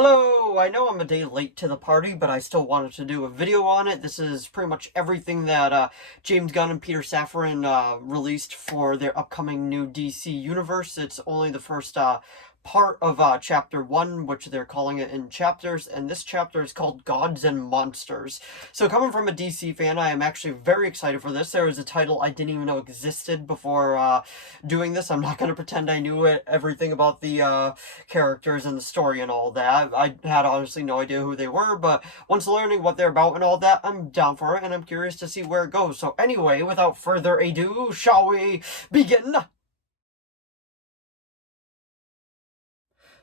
Hello! I know I'm a day late to the party, but I still wanted to do a video on it. This is pretty much everything that James Gunn and Peter Safran released for their upcoming new DC Universe. It's only the first part of Chapter 1, which they're calling it in chapters, and this chapter is called Gods and Monsters. So coming from a DC fan, I am actually very excited for this. There was a title I didn't even know existed before doing this. I'm not going to pretend I knew everything about the characters and the story and all that. I had honestly no idea who they were, but once learning what they're about and all that, I'm down for it, and I'm curious to see where it goes. So anyway, without further ado, shall we begin?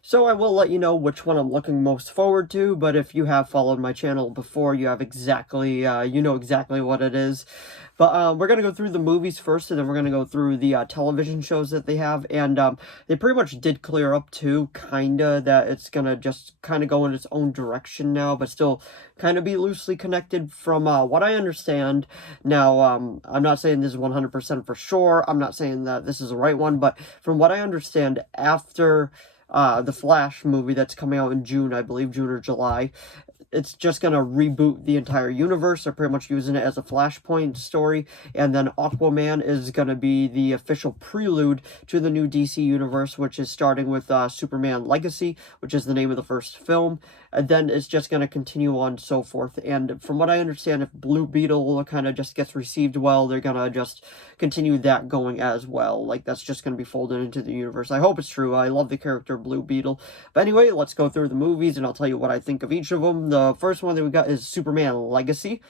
So I will let you know which one I'm looking most forward to, but if you have followed my channel before, you have you know exactly what it is. But we're going to go through the movies first, and then we're going to go through the television shows that they have, and they pretty much did clear up too, kinda, that it's going to just kind of go in its own direction now, but still kind of be loosely connected from what I understand. Now, I'm not saying this is 100% for sure, I'm not saying that this is the right one, but from what I understand, after the Flash movie that's coming out in June, I believe, June or July, it's just going to reboot the entire universe. They're pretty much using it as a Flashpoint story, and then Aquaman is going to be the official prelude to the new DC Universe, which is starting with Superman Legacy, which is the name of the first film, and then it's just going to continue on so forth. And from what I understand, if Blue Beetle kind of just gets received well, they're going to just continue that going as well. Like, that's just going to be folded into the universe. I hope it's true. I love the character Blue Beetle. But anyway, let's go through the movies, and I'll tell you what I think of each of them. The first one that we got is Superman Legacy.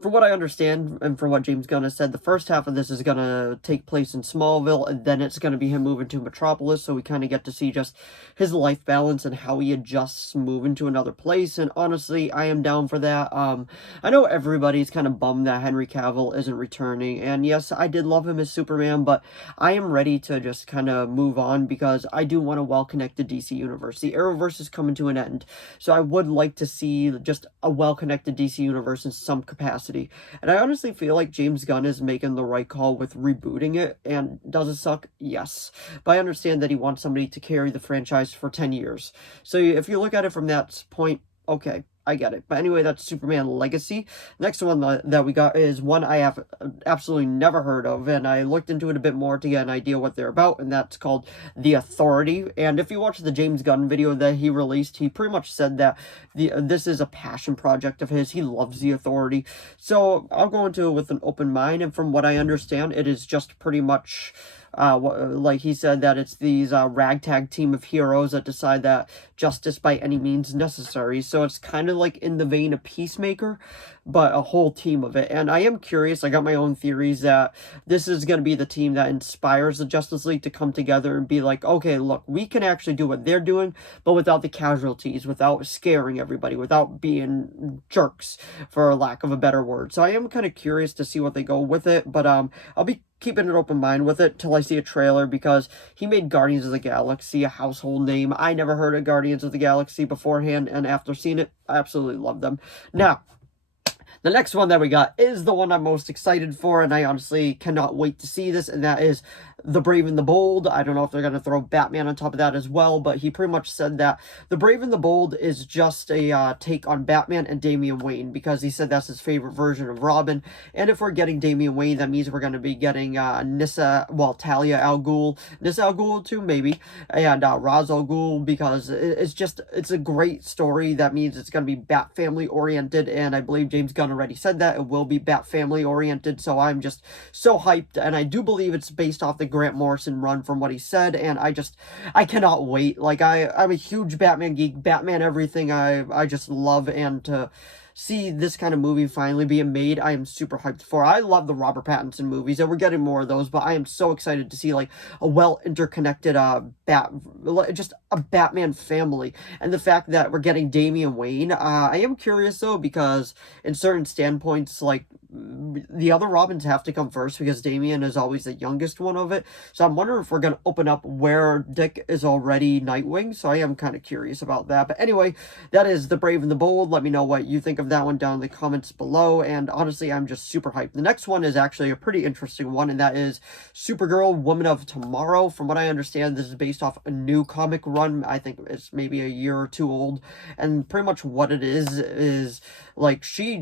From what I understand, and from what James Gunn has said, the first half of this is going to take place in Smallville, and then it's going to be him moving to Metropolis, so we kind of get to see just his life balance and how he adjusts moving to another place, and honestly, I am down for that. I know everybody's kind of bummed that Henry Cavill isn't returning, and yes, I did love him as Superman, but I am ready to just kind of move on, because I do want a well-connected DC Universe. The Arrowverse is coming to an end, so I would like to see just a well-connected DC Universe in some capacity. And I honestly feel like James Gunn is making the right call with rebooting it. And does it suck? Yes. But I understand that he wants somebody to carry the franchise for 10 years. So if you look at it from that point, okay, I get it. But anyway, that's Superman Legacy. Next one that we got is one I have absolutely never heard of, and I looked into it a bit more to get an idea what they're about, and that's called The Authority. And if you watch the James Gunn video that he released, he pretty much said that this is a passion project of his. He loves The Authority. So I'll go into it with an open mind, and from what I understand, it is just pretty much like he said, that it's these ragtag team of heroes that decide that justice by any means necessary. So it's kind of like in the vein of Peacemaker, but a whole team of it. And I am curious, I got my own theories that this is going to be the team that inspires the Justice League to come together and be like, okay, look, we can actually do what they're doing, but without the casualties, without scaring everybody, without being jerks, for lack of a better word. So I am kind of curious to see what they go with it, but I'll be keeping an open mind with it till I see a trailer, because he made Guardians of the Galaxy a household name. I never heard of Guardians of the Galaxy beforehand, and after seeing it, I absolutely love them. Now, the next one that we got is the one I'm most excited for, and I honestly cannot wait to see this, and that is The Brave and the Bold. I don't know if they're going to throw Batman on top of that as well, but he pretty much said that The Brave and the Bold is just a take on Batman and Damian Wayne, because he said that's his favorite version of Robin, and if we're getting Damian Wayne, that means we're going to be getting Talia al Ghul, Nissa al Ghul too, maybe, and Ra's al Ghul, because it's a great story. That means it's going to be Bat family oriented, and I believe James Gunn already said that it will be Bat family oriented, so I'm just so hyped, and I do believe it's based off the Grant Morrison run from what he said, and I cannot wait. Like, I'm a huge Batman geek, Batman everything, I just love, and to see this kind of movie finally being made, I am super hyped for. I love the Robert Pattinson movies, and we're getting more of those, but I am so excited to see, like, a well-interconnected, just a Batman family, and the fact that we're getting Damian Wayne, I am curious, though, because in certain standpoints, like, the other Robins have to come first because Damian is always the youngest one of it. So I'm wondering if we're going to open up where Dick is already Nightwing. So I am kind of curious about that. But anyway, that is The Brave and the Bold. Let me know what you think of that one down in the comments below. And honestly, I'm just super hyped. The next one is actually a pretty interesting one, and that is Supergirl, Woman of Tomorrow. From what I understand, this is based off a new comic run. I think it's maybe a year or two old. And pretty much what it is like she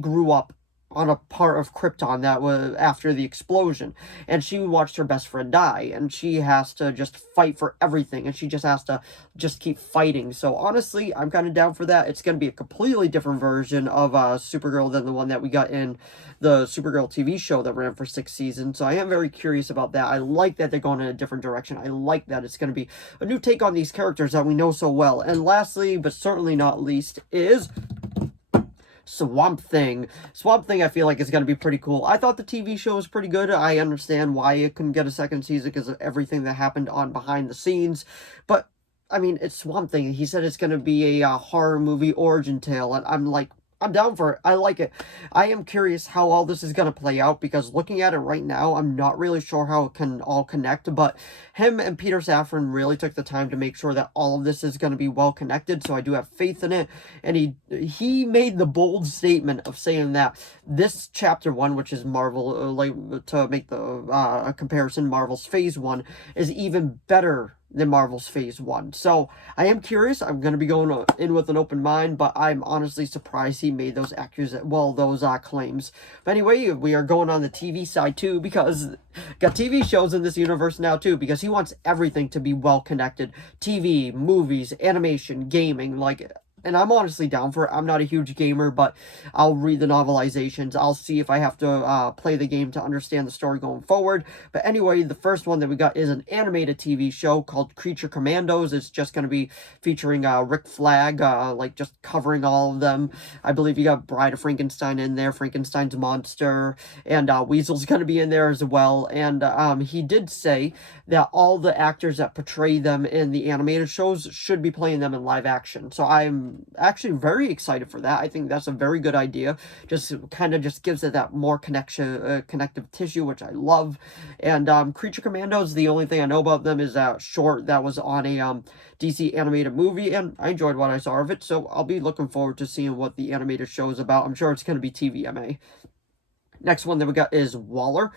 grew up on a part of Krypton that was after the explosion, and she watched her best friend die, and she has to just fight for everything, and she just has to just keep fighting. So honestly, I'm kind of down for that. It's going to be a completely different version of Supergirl than the one that we got in the Supergirl TV show that ran for 6 seasons. So I am very curious about that. I like that they're going in a different direction. I like that it's going to be a new take on these characters that we know so well. And lastly, but certainly not least, is Swamp Thing. Swamp Thing, I feel like, is going to be pretty cool. I thought the TV show was pretty good. I understand why it couldn't get a second season because of everything that happened on behind the scenes. But, I mean, it's Swamp Thing. He said it's going to be a horror movie origin tale, and I'm like, I'm down for it. I like it. I am curious how all this is going to play out, because looking at it right now, I'm not really sure how it can all connect, but him and Peter Safran really took the time to make sure that all of this is going to be well connected, so I do have faith in it. And he made the bold statement of saying that this chapter 1, which is Marvel, like, to make the a comparison, Marvel's Phase 1, is even better than Marvel's Phase 1. So I am curious. I'm going to be going in with an open mind, but I'm honestly surprised he made those claims. But anyway, we are going on the TV side too, because got TV shows in this universe now too, because he wants everything to be well connected. TV, movies, animation, gaming, like, and I'm honestly down for it. I'm not a huge gamer, but I'll read the novelizations. I'll see if I have to play the game to understand the story going forward. But anyway, the first one that we got is an animated TV show called Creature Commandos. It's just going to be featuring Rick Flag, like just covering all of them. I believe you got Bride of Frankenstein in there, Frankenstein's monster, and Weasel's going to be in there as well. And he did say that all the actors that portray them in the animated shows should be playing them in live action. So I'm actually very excited for that. I think that's a very good idea. Just kind of just gives it that more connective tissue, which I love. And Creature Commandos, the only thing I know about them is that short that was on a DC animated movie, and I enjoyed what I saw of it, so I'll be looking forward to seeing what the animated show is about. I'm sure it's going to be TVMA. Next one that we got is Waller,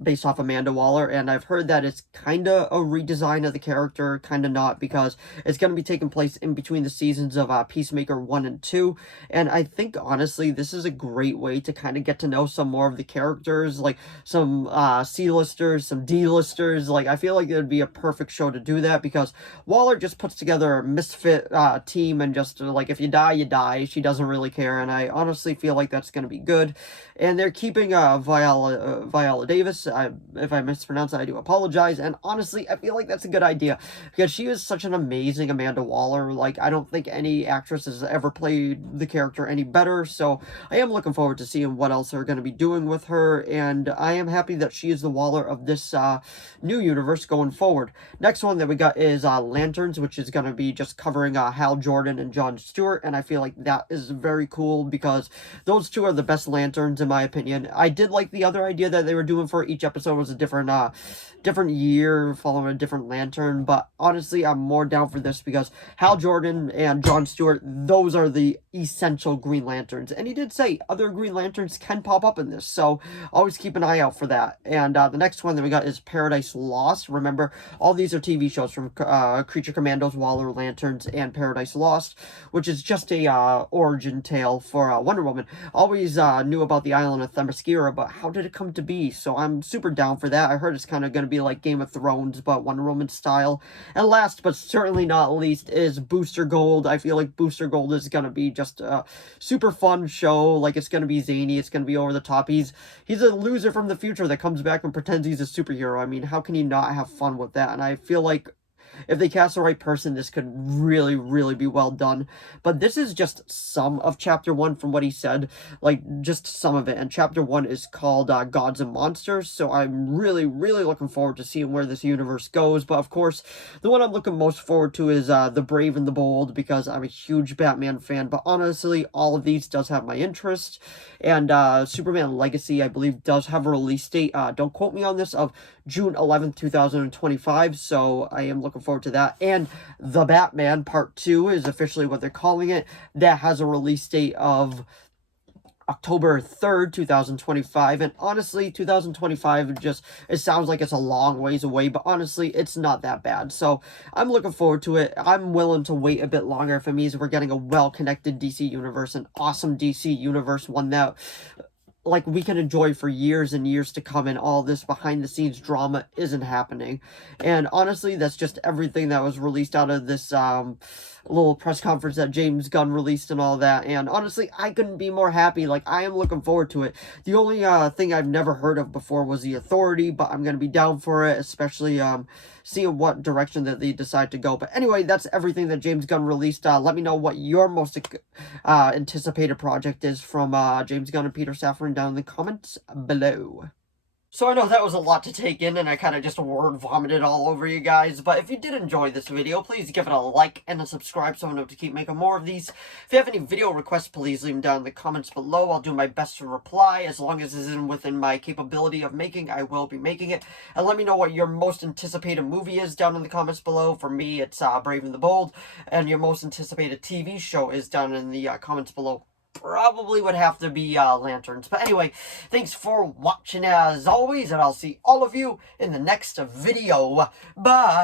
based off Amanda Waller, and I've heard that it's kind of a redesign of the character, kind of not, because it's going to be taking place in between the seasons of Peacemaker 1 and 2, and I think, honestly, this is a great way to kind of get to know some more of the characters, like some C-listers, some D-listers. Like, I feel like it would be a perfect show to do that, because Waller just puts together a misfit team, and just, like, if you die, you die. She doesn't really care, and I honestly feel like that's going to be good. And they're keeping Viola Davis. If I mispronounce it, I do apologize. And honestly, I feel like that's a good idea, because she is such an amazing Amanda Waller. Like, I don't think any actress has ever played the character any better. So I am looking forward to seeing what else they're going to be doing with her. And I am happy that she is the Waller of this new universe going forward. Next one that we got is Lanterns, which is going to be just covering Hal Jordan and Jon Stewart. And I feel like that is very cool, because those two are the best Lanterns, in my opinion. I did like the other idea that they were doing for each episode was a different year following a different Lantern, but honestly, I'm more down for this, because Hal Jordan and Jon Stewart, those are the essential Green Lanterns, and he did say other Green Lanterns can pop up in this, so always keep an eye out for that. And the next one that we got is Paradise Lost. Remember, all these are TV shows from Creature Commandos, Waller, Lanterns, and Paradise Lost, which is just a origin tale for Wonder Woman. Always knew about the island of Themyscira, but how did it come to be? So I'm super down for that. I heard it's kind of going to be like Game of Thrones, but Wonder Woman style. And last but certainly not least is Booster Gold. I feel like Booster Gold is going to be just a super fun show. Like, it's going to be zany, it's going to be over the top. He's a loser from the future that comes back and pretends he's a superhero. I mean, how can you not have fun with that? And I feel like if they cast the right person, this could really, really be well done. But this is just some of chapter 1 from what he said, like just some of it. And chapter 1 is called Gods and Monsters, so I'm really, really looking forward to seeing where this universe goes. But of course, the one I'm looking most forward to is The Brave and the Bold, because I'm a huge Batman fan. But honestly, all of these does have my interest. And Superman Legacy, I believe, does have a release date. Don't quote me on this, of June 11th, 2025. So I am looking forward to that. And The Batman Part 2 is officially what they're calling it. That has a release date of October 3rd, 2025, and honestly, 2025 just, it sounds like it's a long ways away, but honestly, it's not that bad, so I'm looking forward to it. I'm willing to wait a bit longer if it means we're getting a well-connected DC Universe, an awesome DC Universe, one that, like, we can enjoy for years and years to come, and all this behind-the-scenes drama isn't happening. And honestly, that's just everything that was released out of this, little press conference that James Gunn released and all that, and honestly, I couldn't be more happy. Like, I am looking forward to it. The only, thing I've never heard of before was The Authority, but I'm gonna be down for it, especially, seeing what direction that they decide to go. But anyway, that's everything that James Gunn released. Let me know what your most, anticipated project is from, James Gunn and Peter Safran down in the comments below. So I know that was a lot to take in, and I kind of just word vomited all over you guys, but if you did enjoy this video, please give it a like and a subscribe so I know to keep making more of these. If you have any video requests, please leave them down in the comments below. I'll do my best to reply. As long as it's within my capability of making, I will be making it. And let me know what your most anticipated movie is down in the comments below. For me, it's Brave and the Bold, and your most anticipated TV show is down in the comments below. Probably would have to be Lanterns. But anyway, thanks for watching as always, and I'll see all of you in the next video. Bye!